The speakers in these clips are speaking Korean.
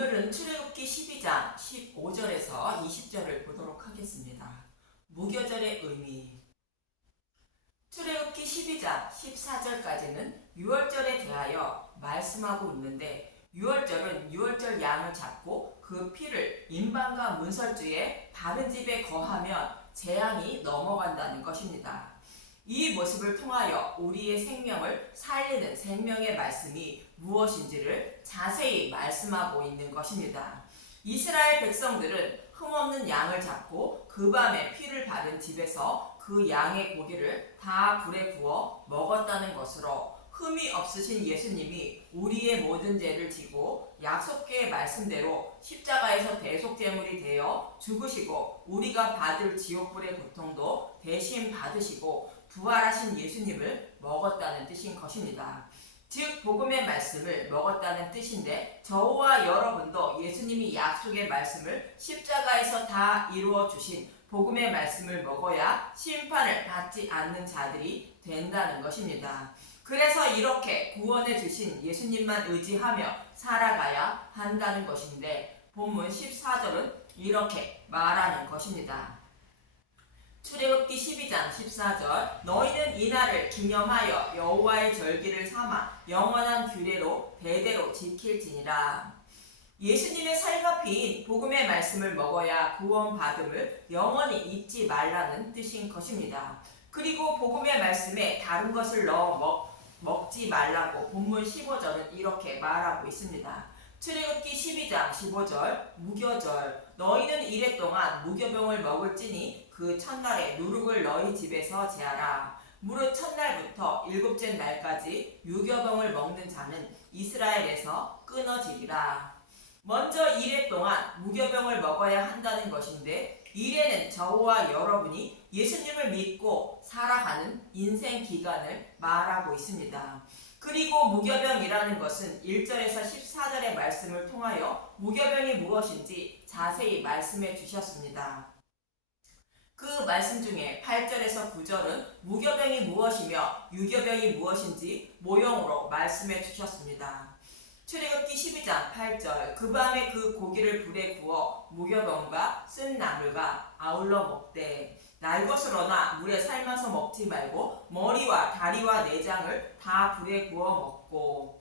오늘은 출애굽기 12장 15절에서 20절을 보도록 하겠습니다. 무교절의 의미. 출애굽기 12장 14절까지는 유월절에 대하여 말씀하고 있는데, 유월절은 유월절 양을 잡고 그 피를 인방과 문설주에 다른 집에 거하면 재앙이 넘어간다는 것입니다. 이 모습을 통하여 우리의 생명을 살리는 생명의 말씀이 무엇인지를 자세히 말씀하고 있는 것입니다. 이스라엘 백성들은 흠없는 양을 잡고 그 밤에 피를 바른 집에서 그 양의 고기를 다 불에 구워 먹었다는 것으로, 흠이 없으신 예수님이 우리의 모든 죄를 지고 약속의 말씀대로 십자가에서 대속제물이 되어 죽으시고 우리가 받을 지옥불의 고통도 대신 받으시고 부활하신 예수님을 먹었다는 뜻인 것입니다. 즉 복음의 말씀을 먹었다는 뜻인데, 저와 여러분도 예수님이 약속의 말씀을 십자가에서 다 이루어 주신 복음의 말씀을 먹어야 심판을 받지 않는 자들이 된다는 것입니다. 그래서 이렇게 구원해 주신 예수님만 의지하며 살아가야 한다는 것인데, 본문 14절은 이렇게 말하는 것입니다. 출애굽기 12장 14절, 너희는 이날을 기념하여 여호와의 절기를 삼아 영원한 규례로 대대로 지킬지니라. 예수님의 살과 피인 복음의 말씀을 먹어야 구원받음을 영원히 잊지 말라는 뜻인 것입니다. 그리고 복음의 말씀에 다른 것을 넣어 먹지 말라고 본문 15절은 이렇게 말하고 있습니다. 출애굽기 12장 15절, 무교절, 너희는 이래 동안 무교병을 먹을지니 그 첫날에 누룩을 너희 집에서 제하라. 무릇 첫날부터 일곱째 날까지 유교병을 먹는 자는 이스라엘에서 끊어지리라. 먼저 이래 동안 무교병을 먹어야 한다는 것인데, 이래는 저와 여러분이 예수님을 믿고 살아가는 인생 기간을 말하고 있습니다. 그리고 무교병이라는 것은 1절에서 14절의 말씀을 통하여 무교병이 무엇인지 자세히 말씀해 주셨습니다. 그 말씀 중에 8절에서 9절은 무교병이 무엇이며 유교병이 무엇인지 모형으로 말씀해 주셨습니다. 출애굽기 12장 8절, 그 밤에 그 고기를 불에 구워 무교병과 쓴 나물과 아울러 먹되, 날 것으로나 물에 삶아서 먹지 말고 머리와 다리와 내장을 다 불에 구워 먹고.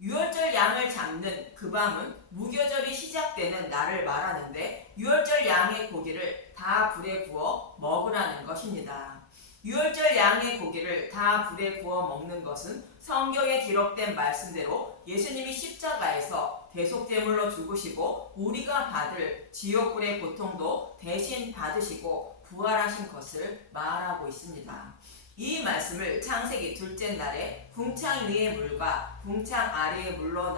유월절 양을 잡는 그 밤은 무교절이 시작되는 날을 말하는데, 유월절 양의 고기를 다 불에 구워 먹으라는 것입니다. 유월절 양의 고기를 다 불에 구워 먹는 것은 성경에 기록된 말씀대로 예수님이 십자가에서 대속제물로 죽으시고 우리가 받을 지옥불의 고통도 대신 받으시고 부활하신 것을 말하고 있습니다. 이 말씀을 창세기 둘째 날에 궁창 위의 물과 궁창 아래의 물로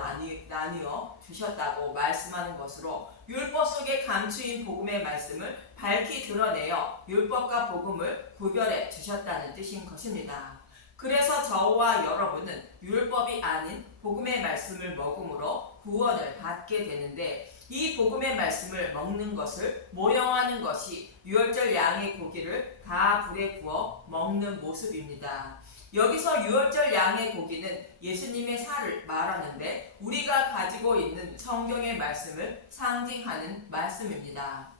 나뉘어 주셨다고 말씀하는 것으로, 율법 속에 감추인 복음의 말씀을 밝히 드러내어 율법과 복음을 구별해 주셨다는 뜻인 것입니다. 그래서 저와 여러분은 율법이 아닌 복음의 말씀을 먹음으로 구원을 받게 되는데, 이 복음의 말씀을 먹는 것을 모형하는 것이 유월절 양의 고기를 다 불에 구워 먹는 모습입니다. 여기서 유월절 양의 고기는 예수님의 살을 말하는데, 우리가 가지고 있는 성경의 말씀을 상징하는 말씀입니다.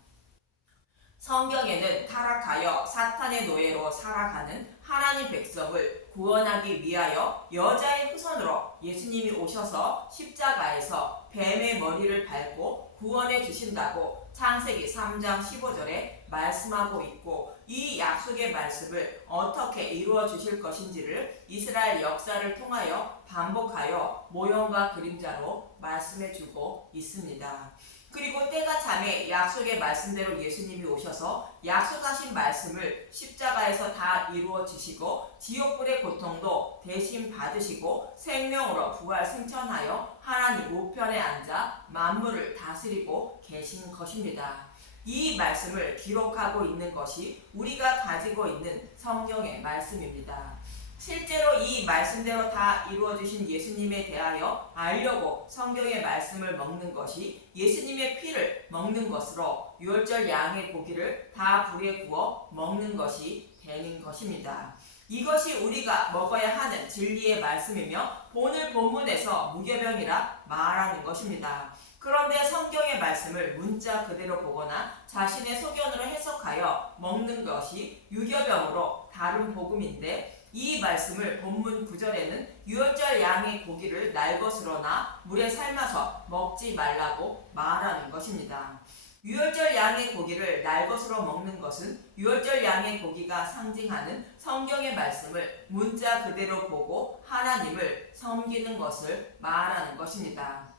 성경에는 타락하여 사탄의 노예로 살아가는 하나님 백성을 구원하기 위하여 여자의 후손으로 예수님이 오셔서 십자가에서 뱀의 머리를 밟고 구원해 주신다고 창세기 3장 15절에 말씀하고 있고, 이 약속의 말씀을 어떻게 이루어 주실 것인지를 이스라엘 역사를 통하여 반복하여 모형과 그림자로 말씀해 주고 있습니다. 그리고 때가 차매 약속의 말씀대로 예수님이 오셔서 약속하신 말씀을 십자가에서 다 이루어 주시고 지옥불의 고통도 대신 받으시고 생명으로 부활 승천하여 하나님 우편에 앉아 만물을 다스리고 계신 것입니다. 이 말씀을 기록하고 있는 것이 우리가 가지고 있는 성경의 말씀입니다. 실제로 이 말씀대로 다 이루어주신 예수님에 대하여 알려고 성경의 말씀을 먹는 것이 예수님의 피를 먹는 것으로, 유월절 양의 고기를 다 불에 구워 먹는 것이 되는 것입니다. 이것이 우리가 먹어야 하는 진리의 말씀이며 오늘 본문에서 무교병이라 말하는 것입니다. 그런데 성경의 말씀을 문자 그대로 보거나 자신의 소견으로 해석하여 먹는 것이 유교병으로 다른 복음인데, 이 말씀을 본문 9절에는 유월절 양의 고기를 날 것으로나 물에 삶아서 먹지 말라고 말하는 것입니다. 유월절 양의 고기를 날 것으로 먹는 것은 유월절 양의 고기가 상징하는 성경의 말씀을 문자 그대로 보고 하나님을 섬기는 것을 말하는 것입니다.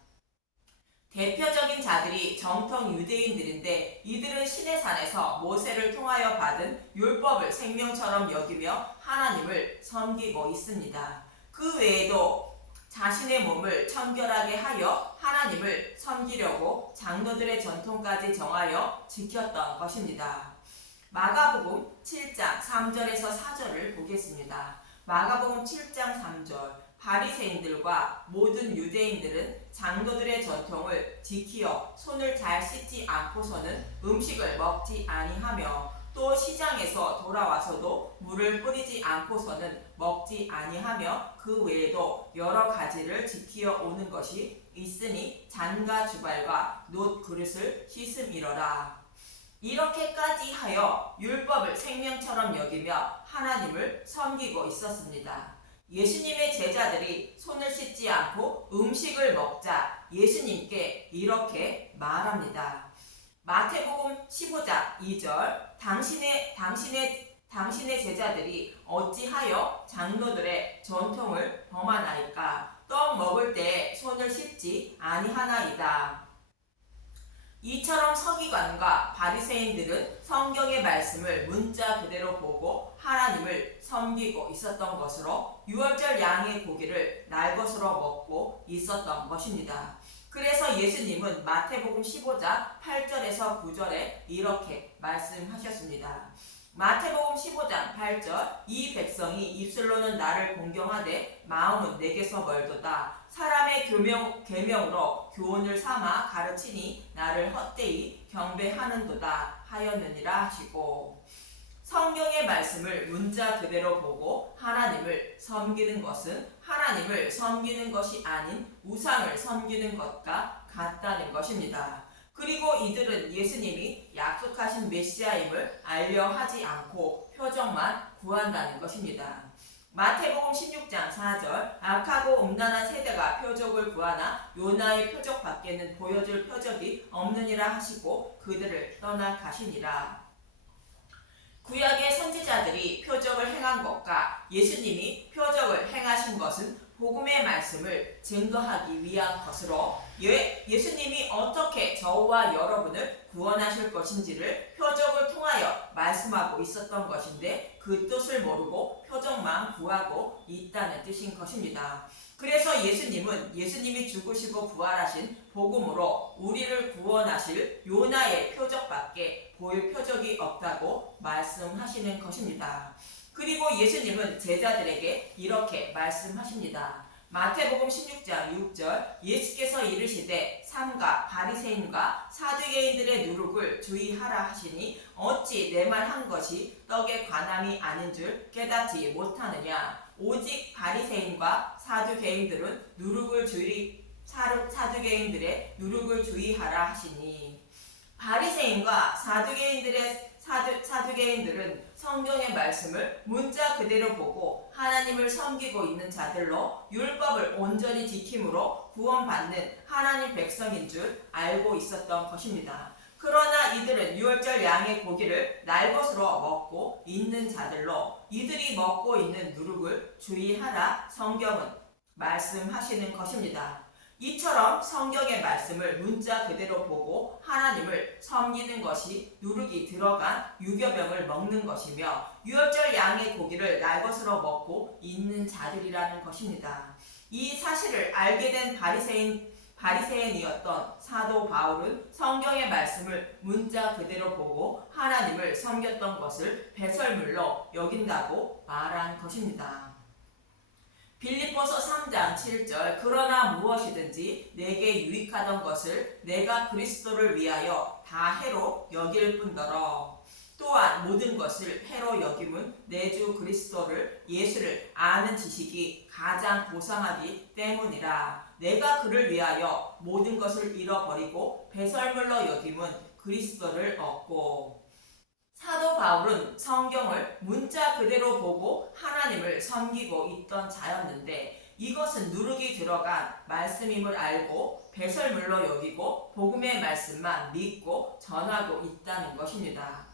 대표적인 자들이 정통 유대인들인데, 이들은 시내 산에서 모세를 통하여 받은 율법을 생명처럼 여기며 하나님을 섬기고 있습니다. 그 외에도 자신의 몸을 청결하게 하여 하나님을 섬기려고 장로들의 전통까지 정하여 지켰던 것입니다. 마가복음 7장 3절에서 4절을 보겠습니다. 마가복음 7장 3절. 바리새인들과 모든 유대인들은 장로들의 전통을 지키어 손을 잘 씻지 않고서는 음식을 먹지 아니하며, 또 시장에서 돌아와서도 물을 뿌리지 않고서는 먹지 아니하며, 그 외에도 여러 가지를 지키어 오는 것이 있으니 잔과 주발과 놋 그릇을 씻음이러라. 이렇게까지 하여 율법을 생명처럼 여기며 하나님을 섬기고 있었습니다. 예수님의 제자들이 손을 씻지 않고 음식을 먹자 예수님께 이렇게 말합니다. 마태복음 15장 2절. 당신의 제자들이 어찌하여 장로들의 전통을 범하나이까? 떡 먹을 때 손을 씻지 아니하나이다. 이처럼 서기관과 바리새인들은 성경의 말씀을 문자 그대로 보고 하나님을 섬기고 있었던 것으로 유월절 양의 고기를 날 것으로 먹고 있었던 것입니다. 그래서 예수님은 마태복음 15장 8절에서 9절에 이렇게 말씀하셨습니다. 마태복음 15장 8절. 이 백성이 입술로는 나를 공경하되 마음은 내게서 멀도다. 사람의 계명으로 교훈을 삼아 가르치니 나를 헛되이 경배하는도다 하였느니라 하시고, 성경의 말씀을 문자 그대로 보고 하나님을 섬기는 것은 하나님을 섬기는 것이 아닌 우상을 섬기는 것과 같다는 것입니다. 그리고 이들은 예수님이 약속하신 메시아임을 알려 하지 않고 표적만 구한다는 것입니다. 마태복음 16장 4절. 악하고 음란한 세대가 표적을 구하나 요나의 표적 밖에는 보여줄 표적이 없느니라 하시고 그들을 떠나 가시니라. 구약의 선지자들이 표적을 행한 것과 예수님이 표적을 행하신 것은 복음의 말씀을 증거하기 위한 것으로, 예수님이 어떻게 저와 여러분을 구원하실 것인지를 표적을 통하여 말씀하고 있었던 것인데, 그 뜻을 모르고 표적만 구하고 있다는 뜻인 것입니다. 그래서 예수님이 죽으시고 부활하신 복음으로 우리를 구원하실 요나의 표적밖에 보일 표적이 없다고 말씀하시는 것입니다. 그리고 예수님은 제자들에게 이렇게 말씀하십니다. 마태복음 16장 6절. 예수께서 이르시되 삼가 바리새인과 사두개인들의 누룩을 주의하라 하시니 어찌 내 말 한 것이 떡에 관함이 아닌 줄 깨닫지 못하느냐? 오직 바리새인과 사두개인들의 누룩을 주의하라 하시니, 바리새인과 사두개인들은 성경의 말씀을 문자 그대로 보고 하나님을 섬기고 있는 자들로 율법을 온전히 지킴으로 구원받는 하나님 백성인 줄 알고 있었던 것입니다. 그러나 이들은 유월절 양의 고기를 날 것으로 먹고 있는 자들로, 이들이 먹고 있는 누룩을 주의하라 성경은 말씀하시는 것입니다. 이처럼 성경의 말씀을 문자 그대로 보고 하나님을 섬기는 것이 누룩이 들어간 유교병을 먹는 것이며, 유월절 양의 고기를 날 것으로 먹고 있는 자들이라는 것입니다. 이 사실을 알게 된 바리새인이었던 사도 바울은 성경의 말씀을 문자 그대로 보고 하나님을 섬겼던 것을 배설물로 여긴다고 말한 것입니다. 빌립보서 3장 7절. 그러나 무엇이든지 내게 유익하던 것을 내가 그리스도를 위하여 다 해로 여길 뿐더러, 또한 모든 것을 해로 여김은 내 주 그리스도를 예수를 아는 지식이 가장 고상하기 때문이라. 내가 그를 위하여 모든 것을 잃어버리고 배설물로 여김은 그리스도를 얻고. 사도 바울은 성경을 문자 그대로 보고 하나님을 섬기고 있던 자였는데 이것은 누룩이 들어간 말씀임을 알고 배설물로 여기고 복음의 말씀만 믿고 전하고 있다는 것입니다.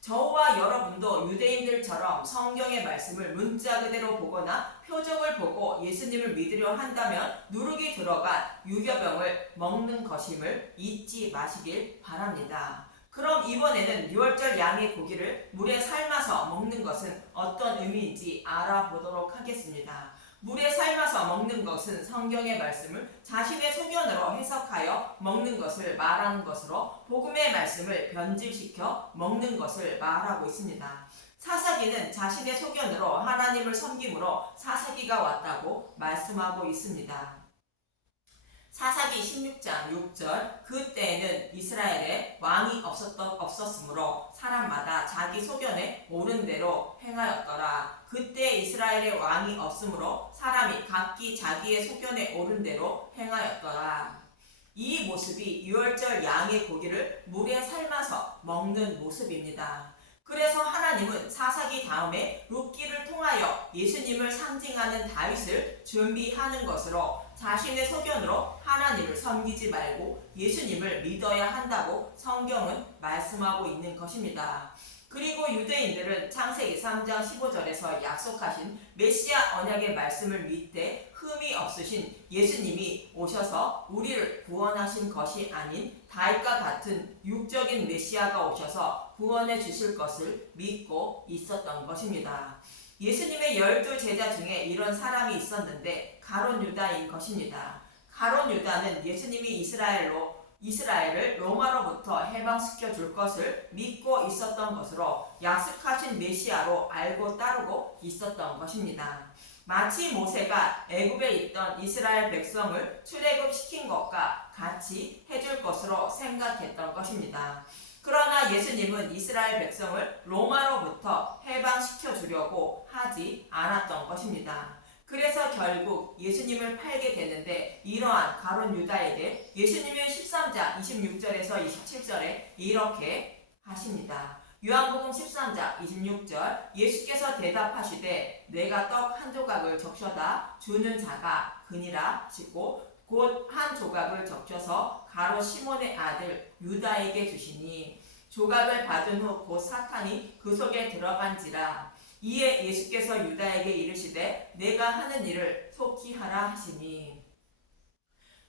저와 여러분도 유대인들처럼 성경의 말씀을 문자 그대로 보거나 표적을 보고 예수님을 믿으려 한다면 누룩이 들어간 유교병을 먹는 것임을 잊지 마시길 바랍니다. 그럼 이번에는 유월절 양의 고기를 물에 삶아서 먹는 것은 어떤 의미인지 알아보도록 하겠습니다. 물에 삶아서 먹는 것은 성경의 말씀을 자신의 소견으로 해석하여 먹는 것을 말하는 것으로 복음의 말씀을 변질시켜 먹는 것을 말하고 있습니다. 사사기는 자신의 소견으로 하나님을 섬김으로 사사기가 왔다고 말씀하고 있습니다. 사사기 16장 6절 그때에는 이스라엘에 왕이 없었으므로 사람마다 자기 소견에 옳은 대로 행하였더라. 그때 이스라엘에 왕이 없으므로 사람이 각기 자기의 소견에 옳은 대로 행하였더라. 이 모습이 유월절 양의 고기를 물에 삶아서 먹는 모습입니다. 그래서 하나님은 사사기 다음에 룻기를 통하여 예수님을 상징하는 다윗을 준비하는 것으로 자신의 소견으로 하나님을 섬기지 말고 예수님을 믿어야 한다고 성경은 말씀하고 있는 것입니다. 그리고 유대인들은 창세기 3장 15절에서 약속하신 메시아 언약의 말씀을 믿되 흠이 없으신 예수님이 오셔서 우리를 구원하신 것이 아닌 다윗과 같은 육적인 메시아가 오셔서 구원해 주실 것을 믿고 있었던 것입니다. 예수님의 12제자 중에 이런 사람이 있었는데 가룟 유다인 것입니다. 가룟 유다는 예수님이 이스라엘을 로마로부터 해방시켜 줄 것을 믿고 있었던 것으로 약속하신 메시아로 알고 따르고 있었던 것입니다. 마치 모세가 애굽에 있던 이스라엘 백성을 출애굽시킨 것과 같이 해줄 것으로 생각했던 것입니다. 그러나 예수님은 이스라엘 백성을 로마로부터 해방시켜 주려고 하지 않았던 것입니다. 그래서 결국 예수님을 팔게 되는데 이러한 가룟 유다에게 예수님은 13장 26절에서 27절에 이렇게 하십니다. 요한복음 13장 26절 예수께서 대답하시되 내가 떡 한 조각을 적셔다 주는 자가 그니라 하시고 곧 한 조각을 적셔서 가룟 시몬의 아들 유다에게 주시니 조각을 받은 후 곧 사탄이 그 속에 들어간지라. 이에 예수께서 유다에게 이르시되 내가 하는 일을 속히 하라 하시니.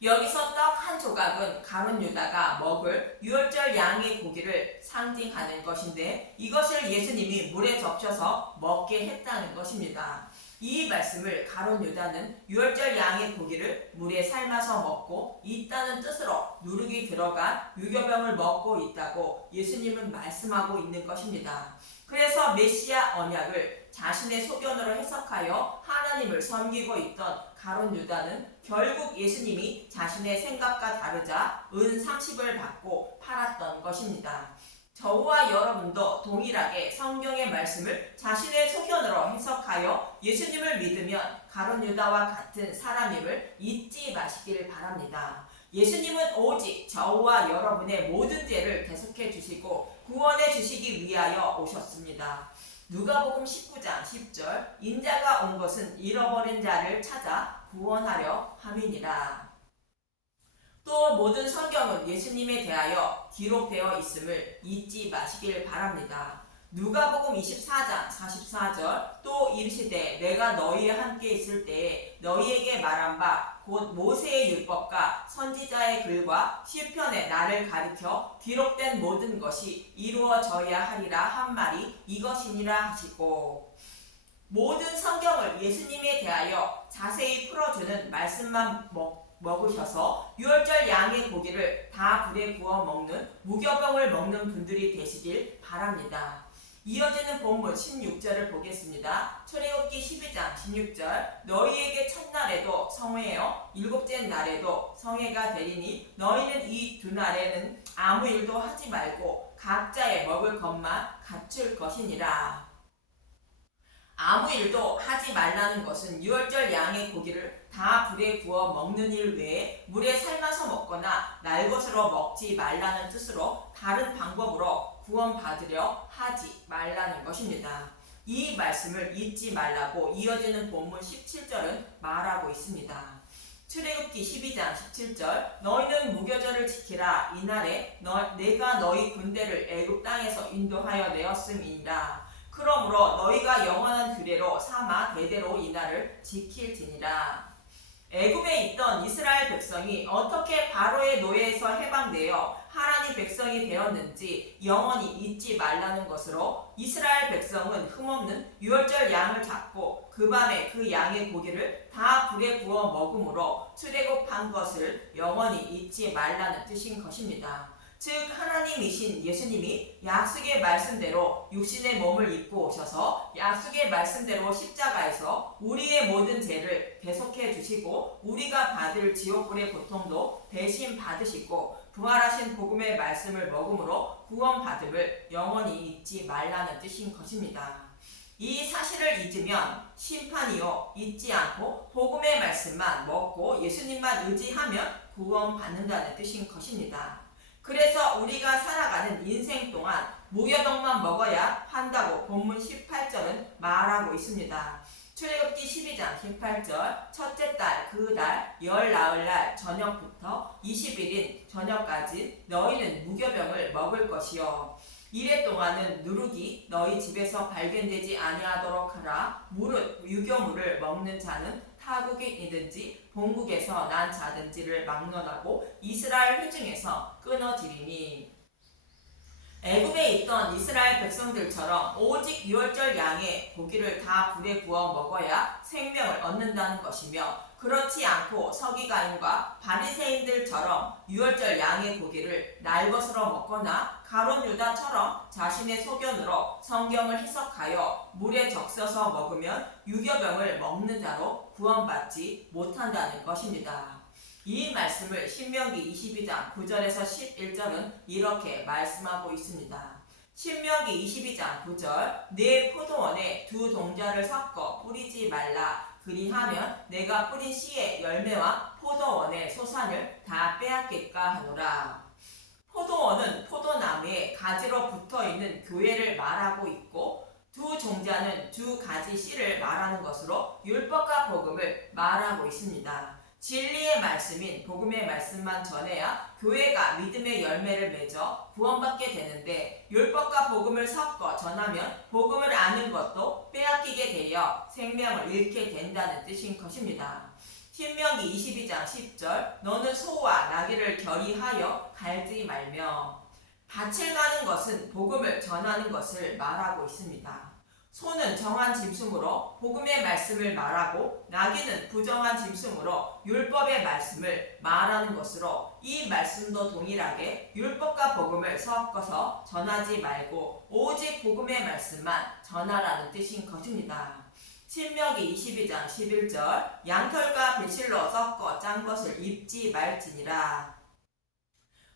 여기서 떡 한 조각은 가룟 유다가 먹을 유월절 양의 고기를 상징하는 것인데 이것을 예수님이 물에 적셔서 먹게 했다는 것입니다. 이 말씀을 가룟 유다는 유월절 양의 고기를 물에 삶아서 먹고 있다는 뜻으로 누룩이 들어간 유교병을 먹고 있다고 예수님은 말씀하고 있는 것입니다. 그래서 메시아 언약을 자신의 소견으로 해석하여 하나님을 섬기고 있던 가룟 유다는 결국 예수님이 자신의 생각과 다르자 은 30을 받고 팔았던 것입니다. 저와 여러분도 동일하게 성경의 말씀을 자신의 소견으로 해석하여 예수님을 믿으면 가룟 유다와 같은 사람임을 잊지 마시길 바랍니다. 예수님은 오직 저와 여러분의 모든 죄를 대속해 주시고 구원해 주시기 위하여 오셨습니다. 누가복음 19장 10절 인자가 온 것은 잃어버린 자를 찾아 구원하려 함이니라. 또 모든 성경은 예수님에 대하여 기록되어 있음을 잊지 마시길 바랍니다. 누가복음 24장 44절 또 이르시되 내가 너희와 함께 있을 때에 너희에게 말한 바 곧 모세의 율법과 선지자의 글과 시편에 나를 가리켜 기록된 모든 것이 이루어져야 하리라 한 말이 이것이니라 하시고. 모든 성경을 예수님에 대하여 자세히 풀어주는 말씀만 먹으셔서 유월절 양의 고기를 다 불에 구워 먹는 무교병을 먹는 분들이 되시길 바랍니다. 이어지는 본문 16절을 보겠습니다. 출애굽기 12장 16절 너희에게 첫날에도 성회요 일곱째 날에도 성회가 되리니 너희는 이 두 날에는 아무 일도 하지 말고 각자의 먹을 것만 갖출 것이니라. 아무 일도 하지 말라는 것은 유월절 양의 고기를 다 불에 구워 먹는 일 외에 물에 삶아서 먹거나 날 것으로 먹지 말라는 뜻으로 다른 방법으로 구원받으려 하지 말라는 것입니다. 이 말씀을 잊지 말라고 이어지는 본문 17절은 말하고 있습니다. 출애굽기 12장 17절 너희는 무교절을 지키라. 이날에 내가 너희 군대를 애굽 땅에서 인도하여 내었음이니라. 그러므로 너희가 영원한 규례로 삼아 대대로 이날을 지킬지니라. 애굽에 있던 이스라엘 백성이 어떻게 바로의 노예에서 해방되어 하나님 백성이 되었는지 영원히 잊지 말라는 것으로 이스라엘 백성은 흠없는 유월절 양을 잡고 그 밤에 그 양의 고기를 다 불에 구워 먹음으로 출애굽한 것을 영원히 잊지 말라는 뜻인 것입니다. 즉 하나님이신 예수님이 약속의 말씀대로 육신의 몸을 입고 오셔서 약속의 말씀대로 십자가에서 우리의 모든 죄를 대속해 주시고 우리가 받을 지옥불의 고통도 대신 받으시고 부활하신 복음의 말씀을 먹음으로 구원받음을 영원히 잊지 말라는 뜻인 것입니다. 이 사실을 잊으면 심판이요 잊지 않고 복음의 말씀만 먹고 예수님만 의지하면 구원받는다는 뜻인 것입니다. 그래서 우리가 살아가는 인생 동안 무교병만 먹어야 한다고 본문 18절은 말하고 있습니다. 출애굽기 12장 18절 첫째 달 그 달 열 나흘날 저녁부터 20일인 저녁까지 너희는 무교병을 먹을 것이요 이래 동안은 누룩이 너희 집에서 발견되지 아니하도록 하라. 무릇 유교물을 먹는 자는 타국인이든지 본국에서 난 자든지를 막론하고 이스라엘 회중에서 끊어지리니. 애굽에 있던 이스라엘 백성들처럼 오직 유월절 양의 고기를 다 불에 구워 먹어야 생명을 얻는다는 것이며 그렇지 않고 서기관과 바리새인들처럼 유월절 양의 고기를 날 것으로 먹거나 가룟 유다처럼 자신의 소견으로 성경을 해석하여 물에 적셔서 먹으면 유교병을 먹는 자로 구원받지 못한다는 것입니다. 이 말씀을 신명기 22장 9절에서 11절은 이렇게 말씀하고 있습니다. 신명기 22장 9절 내 포도원에 두 동자를 섞어 뿌리지 말라. 그리하면 내가 뿌린 씨의 열매와 포도원의 소산을 다 빼앗길까 하노라. 포도원은 포도나무에 가지로 붙어있는 교회를 말하고 있고 두 종자는 두 가지 씨를 말하는 것으로 율법과 복음을 말하고 있습니다. 진리의 말씀인 복음의 말씀만 전해야 교회가 믿음의 열매를 맺어 구원받게 되는데 율법과 복음을 섞어 전하면 복음을 아는 것도 빼앗기게 되어 생명을 잃게 된다는 뜻인 것입니다. 신명기 22장 10절 너는 소와 나귀를 결의하여 갈지 말며 밭을 가는 것은 복음을 전하는 것을 말하고 있습니다. 소는 정한 짐승으로 복음의 말씀을 말하고 나귀는 부정한 짐승으로 율법의 말씀을 말하는 것으로 이 말씀도 동일하게 율법과 복음을 섞어서 전하지 말고 오직 복음의 말씀만 전하라는 뜻인 것입니다. 신명기 22장 11절 양털과 배실로 섞어 짠 것을 입지 말지니라.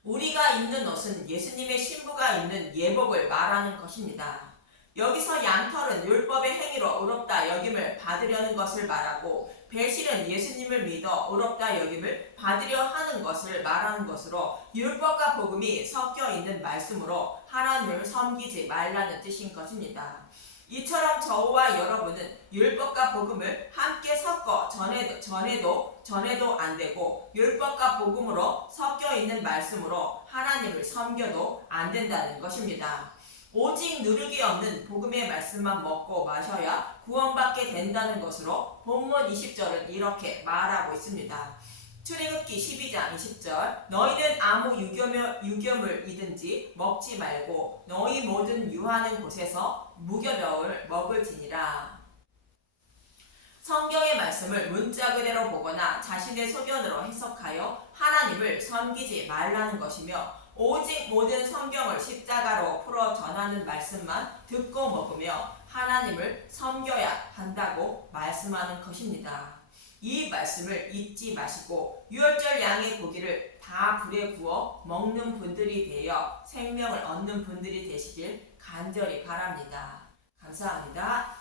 우리가 입는 옷은 예수님의 신부가 입는 예복을 말하는 것입니다. 여기서 양털은 율법의 행위로 의롭다 여김을 받으려는 것을 말하고 배실은 예수님을 믿어 의롭다 여김을 받으려 하는 것을 말하는 것으로 율법과 복음이 섞여 있는 말씀으로 하나님을 섬기지 말라는 뜻인 것입니다. 이처럼 저와 여러분은 율법과 복음을 함께 섞어 전해도 안 되고 율법과 복음으로 섞여 있는 말씀으로 하나님을 섬겨도 안 된다는 것입니다. 오직 누룩이 없는 복음의 말씀만 먹고 마셔야 구원받게 된다는 것으로 본문 20절은 이렇게 말하고 있습니다. 출애굽기 12장 20절 너희는 아무 유교물이든지 먹지 말고 너희 모든 유하는 곳에서 무교병을 먹을지니라. 성경의 말씀을 문자 그대로 보거나 자신의 소견으로 해석하여 하나님을 섬기지 말라는 것이며 오직 모든 성경을 십자가로 풀어 전하는 말씀만 듣고 먹으며 하나님을 섬겨야 한다고 말씀하는 것입니다. 이 말씀을 잊지 마시고 유월절 양의 고기를 다 불에 구워 먹는 분들이 되어 생명을 얻는 분들이 되시길 간절히 바랍니다. 감사합니다.